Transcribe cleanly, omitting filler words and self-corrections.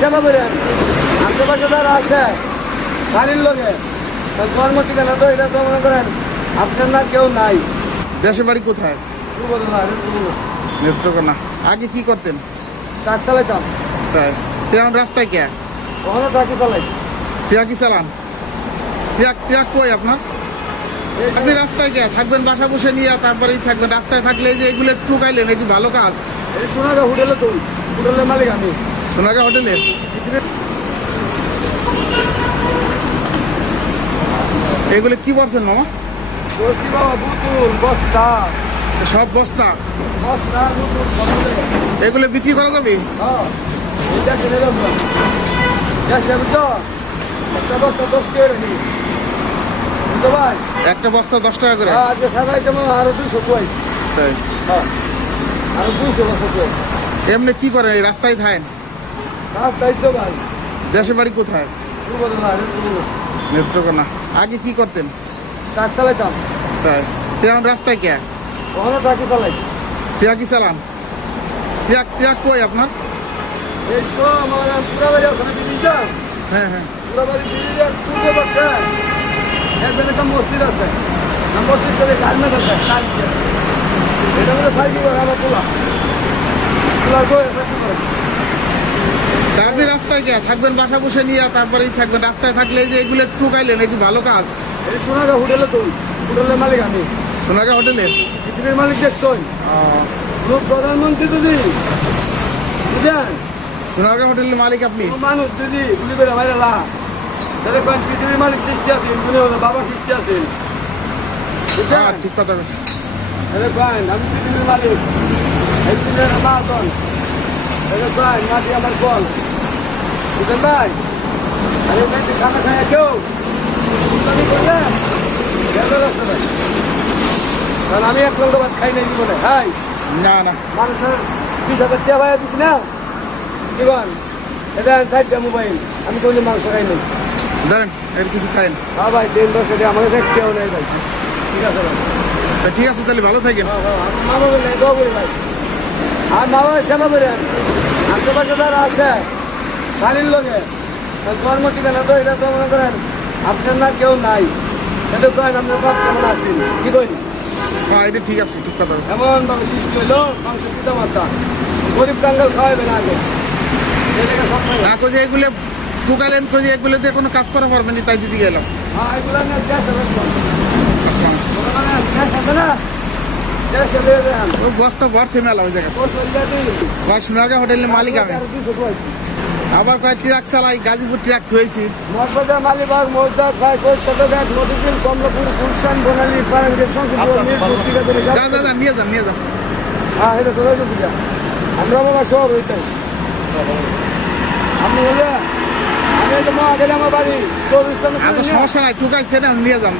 সেবা করেন আশেপাশে যারা আছে বাড়ির লোকে কর্ম ঠিকানা তো এটা তো মনে করেন আপনার না কেউ নাই। দেশের বাড়ি কোথায়? নেত্রকোনা। আগে কি করতেন? ট্রাক চালাইতাম। তাই এখন রাস্তায় কে? কখনো ট্রাকই চালাই। ট্রাকই চালান? ট্রাক কই আপনার? আপনি রাস্তায় কে থাকবেন? বাসা বসে নিয়ে তারপরেই থাকবেন। রাস্তায় থাকলে যে এগুলো ঠুকাইলেন নাকি ভালো কাজ? এই সোনাগা হোটেলে তো হোটেলের মালিক আমি। সোনাগা হোটেলের এগুলো কি করছেন মামা? বলছি বাবা বুতুল বস্তা সব বস্তা বস্তা বুতুল বস্তা। এগুলো বিক্রি করা যাবে? হ্যাঁ এটা কিনে দেবো বুঝছো একটা বস্তা 10 টাকা রেখি বুঝতে ভাই। একটা বস্তা 10 টাকা করে? আজকে সাদা কেমন আরো 200 পাইছি। তাই হ্যাঁ আরো 200 পাইছি। এমনি কি করেন? এই রাস্তায় থাকেন? রাস্তায় তো ভাই। দেশের বাড়ি কোথায়? নেত্রকোনা। আগে কি করতেন? ট্রাক চালাইতাম। তাই এখন রাস্তায় কে? কখনো ট্রাকই চালাই। ট্রাকই চালান? ট্রাক কই আপনার? এই তো আমার পুরাবাড়ি ওখানে বিদিটা। হ্যাঁ হ্যাঁ পুরাবাড়ি বিদিটা পূর্ব পাশে একজন একটা মসজিদ আছে। মসজিদ করে গার্মেন্ট আছে কালকে এটা মনে সাইকেল করে আমার তোলা করে তা আপনি রাস্তায় কে থাকবেন? বাসা বসে নিয়ে তারপরেই থাকবেন। রাস্তায় থাকলে যে এগুলো ঠুকাইলেন নাকি ভালো কাজ? এই সোনাগা হোটেলে তো হোটেলের মালিক আমি। সোনাগা হোটেলের পৃথিবীর মালিক দেখছই লোক প্রধানমন্ত্রী দিদি বুঝলেন। সোনাগা হোটেলের মালিক আপনি? মানুষ দিদি গুলি বেড়া বাইরে লা তাদের পৃথিবীর মালিক সৃষ্টি আছে মনে হলো বাবা সৃষ্টি আছে বুঝলেন। ঠিক কথা বলছি। আমি পৃথিবীর মালিক এই পৃথিবীর মাতন মাটি আমার কল বুঝলেন ভাই। আর ওখানে খানা খায় কেউ আমি করলেন আছে ভাই। কারণ আমি 1 লক্ষ ভাত খাই নাই জীবনে। হাই না না মানুষের 20,000 টাকা ভাইয়া দিছি না জীবন এটা 4টা মোবাইল আমি কোনো মাংস খাই নাই। ধরেন এর কিছু খাইন। হ্যাঁ ভাই 10 এটা আমাকে কেউ নেই ভাই। ঠিক আছে ভাই। তা ঠিক আছে তাহলে ভালো থাকেন। মা বাবা নেই দোয়া করি ভাই। আর মা বাবা সেবা করেন আশেপাশে যারা আছে বাড়ির লোকে কর্ম ঠিকানা তো এটা তো মনে করেন আপনার না কেউ নাই। এটা করেন আপনার সব কেমন আছেন কি করি। হ্যাঁ এটা ঠিক আছে ঠিক কথা বলছি। এমন ভাবে সৃষ্টি হইলো মাংস পিতা মাতা গরিব কাঙ্গাল খাওয়াবে না আগে এটাকে সব না যে এগুলো ঠুকাইলেন যে এগুলো দিয়ে কোনো কাজ করা পারবেন না তাই দিদি গেলাম। হ্যাঁ এগুলো নিয়ে গ্যাস হবে আসসালাম। গ্যাস হবে না গ্যাস হবে ও বস্তা ভরছে মেলা ওই জায়গায়। ভাই সোনারগাঁ হোটেলের মালিক আমি। আবার কয়েক ট্রাক চালাই গাজীপুর ট্রাক ধুয়েছি। মর্যাদা মালিবাগ মৌজাদ ভাই কোষ শতব্যাগ নদীপুর কমলাপুর গুলশান বনালী পারাঙ্গের সঙ্গে যা নিয়ে যান। হ্যাঁ এটা তো রয়েছে আমরা বাবা সব ওইটাই আপনি বললেন আমি তো মা গেলে আমার বাড়ি তো সমস্যা নাই টুকাইছে না নিয়ে যান।